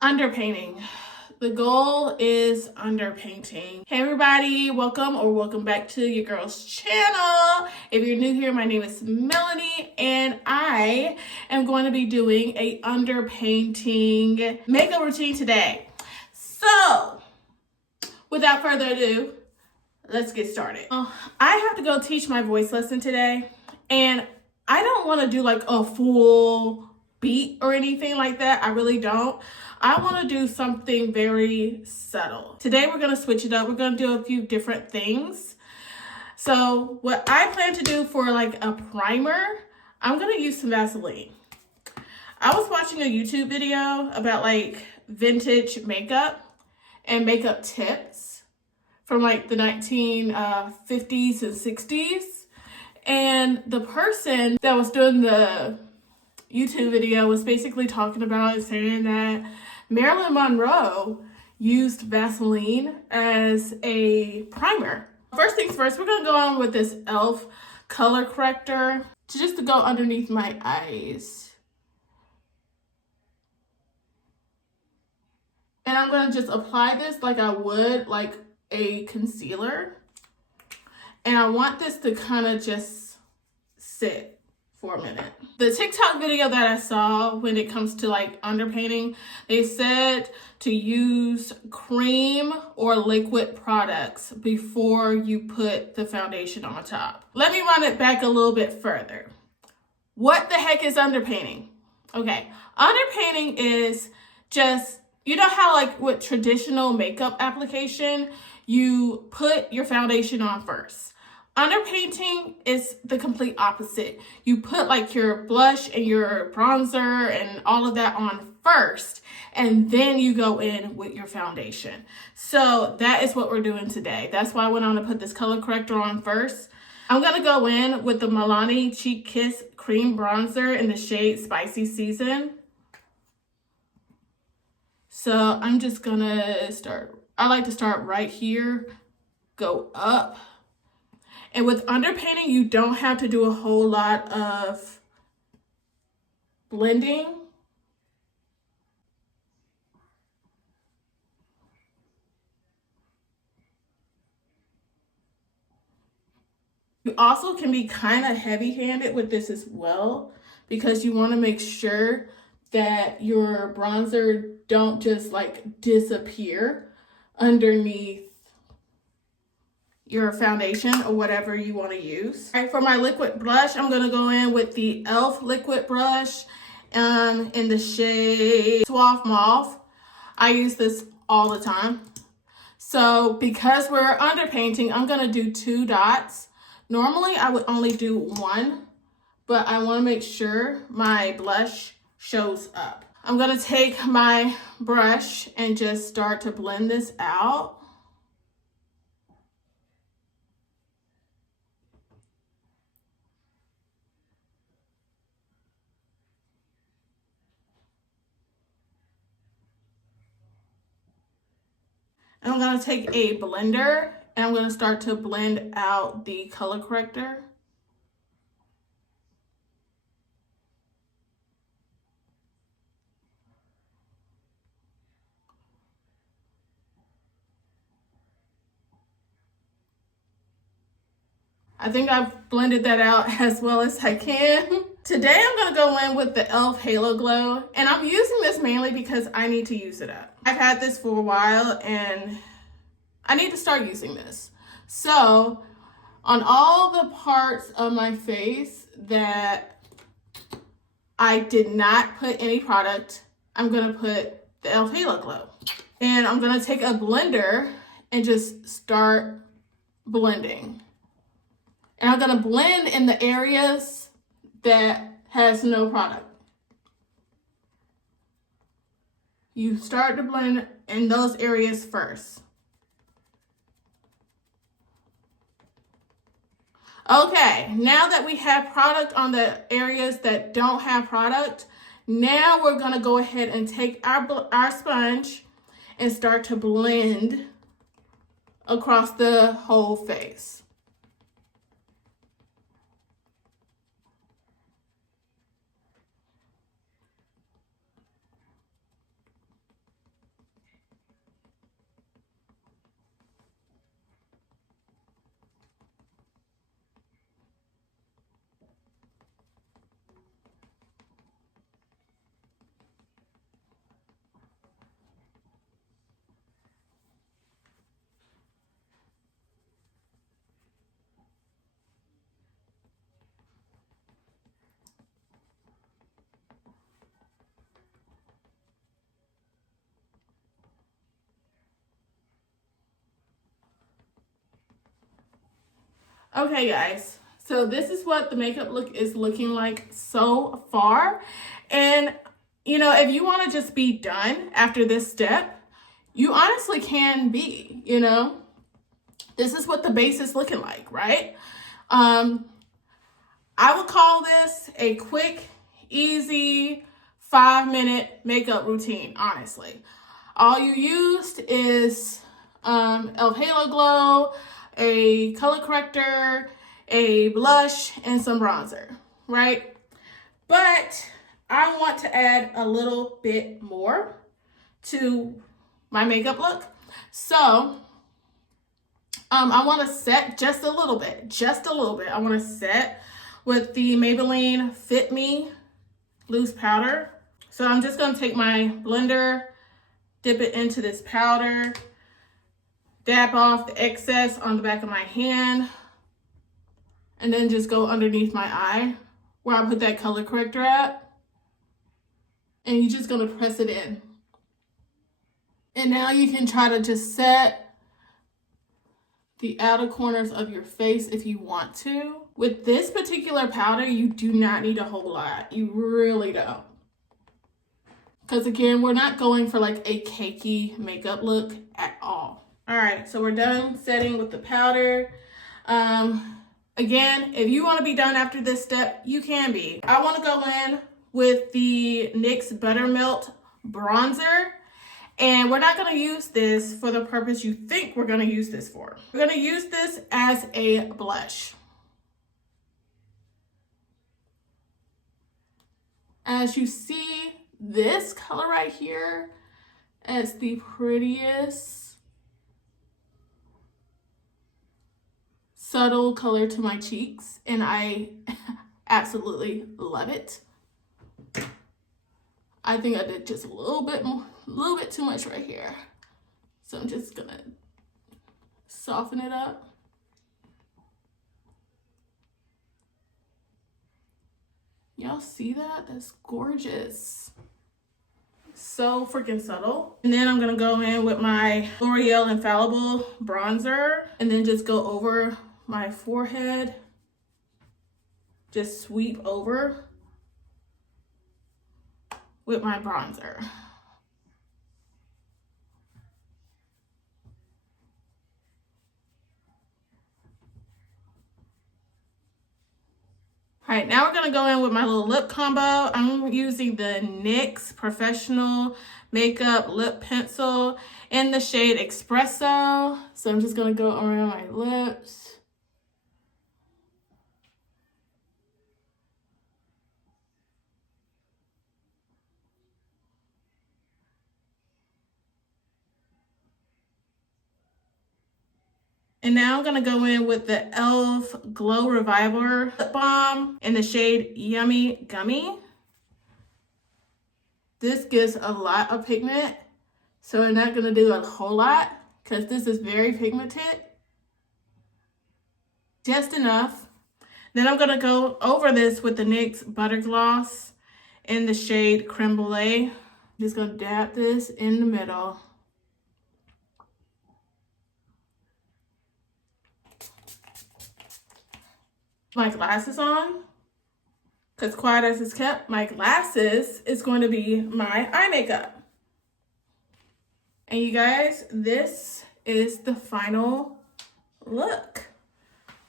Underpainting. The goal is underpainting. Hey everybody, welcome back to your girl's channel. If you're new here, my name is Melanie and I am going to be doing a underpainting makeup routine today. So, without further ado, let's get started. I have to go teach my voice lesson today and I don't want to do like a full beat or anything like that. I really don't. I want to do something very subtle. Today we're going to switch it up. We're going to do a few different things. So what I plan to do for like a primer, I'm going to use some Vaseline. I was watching a YouTube video about like vintage makeup and makeup tips from like the 1950s and 60s. And the person that was doing the YouTube video was basically talking about and saying that Marilyn Monroe used Vaseline as a primer. First things first, we're gonna go on with this e.l.f. color corrector to go underneath my eyes. And I'm gonna just apply this like I would like a concealer. And I want this to kind of just sit for a minute. The TikTok video that I saw when it comes to like underpainting, they said to use cream or liquid products before you put the foundation on top. Let me run it back a little bit further. What the heck is underpainting? Okay, underpainting is just, you know how like with traditional makeup application, you put your foundation on first. Underpainting is the complete opposite. You put like your blush and your bronzer and all of that on first, and then you go in with your foundation. So that is what we're doing today. That's why I went on to put this color corrector on first. I'm gonna go in with the Milani Cheek Kiss Cream Bronzer in the shade Spicy Season. So I'm just gonna start, I like to start right here, go up. And with underpainting, you don't have to do a whole lot of blending. You also can be kind of heavy-handed with this as well, because you want to make sure that your bronzer don't just like disappear underneath your foundation or whatever you want to use. All right, for my liquid blush, I'm going to go in with the e.l.f. liquid brush in the shade Suave Mauve. I use this all the time. So because we're underpainting, I'm going to do 2 dots. Normally I would only do 1, but I want to make sure my blush shows up. I'm going to take my brush and just start to blend this out. And I'm going to take a blender and I'm going to start to blend out the color corrector. I think I've blended that out as well as I can. Today I'm going to go in with the e.l.f. Halo Glow, and I'm using this mainly because I need to use it up. I've had this for a while and I need to start using this. So on all the parts of my face that I did not put any product, I'm going to put the e.l.f. Halo Glow. And I'm going to take a blender and just start blending. And I'm gonna blend in the areas that has no product. You start to blend in those areas first. Okay, now that we have product on the areas that don't have product, now we're gonna go ahead and take our sponge and start to blend across the whole face. Okay, guys, so this is what the makeup look is looking like so far. And, you know, if you want to just be done after this step, you honestly can be, you know. This is what the base is looking like, right? I would call this a quick, easy 5-minute makeup routine, honestly. All you used is e.l.f. Halo Glow, a color corrector, a blush, and some bronzer, right? But I want to add a little bit more to my makeup look. So I want to set just a little bit. I want to set with the Maybelline Fit Me loose powder. So I'm just going to take my blender, dip it into this powder, dab off the excess on the back of my hand, and then just go underneath my eye where I put that color corrector at. And you're just going to press it in. And now you can try to just set the outer corners of your face if you want to. With this particular powder, you do not need a whole lot. You really don't. Because again, we're not going for like a cakey makeup look at all. All right, so we're done setting with the powder. Again, if you want to be done after this step, you can be. I want to go in with the NYX Buttermelt bronzer. And we're not going to use this for the purpose you think we're going to use this for. We're going to use this as a blush. As you see, this color right here is the prettiest subtle color to my cheeks, and I absolutely love it. I think I did just a little bit too much right here. So I'm just gonna soften it up. Y'all see that? That's gorgeous. So freaking subtle. And then I'm gonna go in with my L'Oreal Infallible bronzer and then just go over my forehead. Just sweep over with my bronzer. All right, now we're gonna go in with my little lip combo. I'm using the NYX Professional Makeup Lip Pencil in the shade Espresso. So I'm just gonna go around my lips. And now I'm gonna go in with the e.l.f. Glow Reviver Lip Balm in the shade Yummy Gummy. This gives a lot of pigment, so we're not gonna do a whole lot because this is very pigmented. Just enough. Then I'm gonna go over this with the NYX Butter Gloss in the shade Creme Brulee. Just gonna dab this in the middle. My glasses on, because quiet as it's kept, my glasses is going to be my eye makeup. And you guys, this is the final look.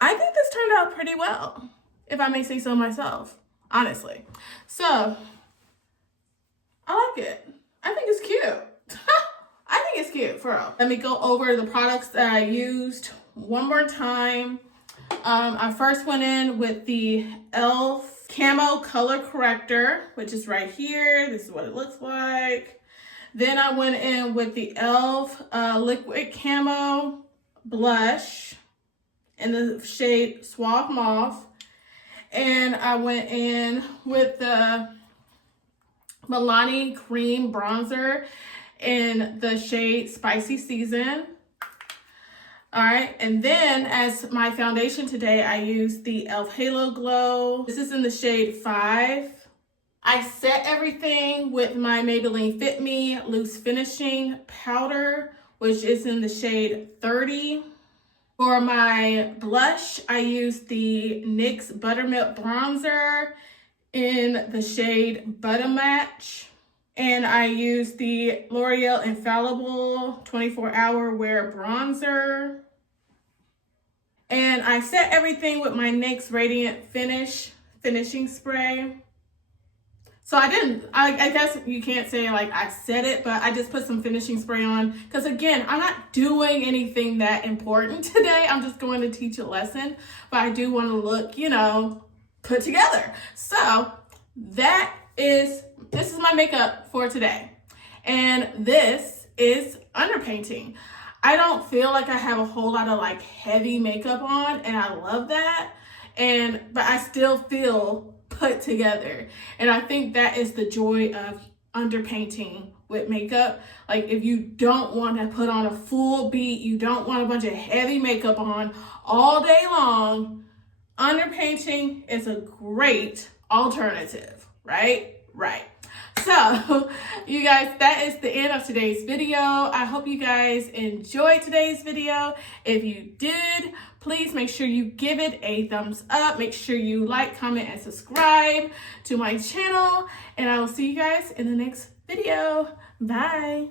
I think this turned out pretty well, if I may say so myself, honestly. So, I like it. I think it's cute. I think it's cute, for real. Let me go over the products that I used one more time. I first went in with the e.l.f. Camo Color Corrector, which is right here. This is what it looks like. Then I went in with the e.l.f. Liquid Camo Blush in the shade Suave Mauve. And I went in with the Milani Cream Bronzer in the shade Spicy Season. All right, and then as my foundation today, I used the e.l.f. Halo Glow. This is in the shade 5. I set everything with my Maybelline Fit Me Loose Finishing Powder, which is in the shade 30. For my blush, I use the NYX Buttermilk Bronzer in the shade Butter Match. And I use the L'Oreal Infallible 24-Hour Wear Bronzer. And I set everything with my NYX Radiant finishing spray. So I guess you can't say like I set it, but I just put some finishing spray on. Because again, I'm not doing anything that important today. I'm just going to teach a lesson. But I do want to look, you know, put together. So this is my makeup for today. And this is underpainting. I don't feel like I have a whole lot of like heavy makeup on, and I love that. But I still feel put together. And I think that is the joy of underpainting with makeup. Like if you don't want to put on a full beat, you don't want a bunch of heavy makeup on all day long, underpainting is a great alternative, right? Right. So, you guys, that is the end of today's video. I hope you guys enjoyed today's video. If you did, please make sure you give it a thumbs up. Make sure you like, comment, and subscribe to my channel. And I will see you guys in the next video. Bye.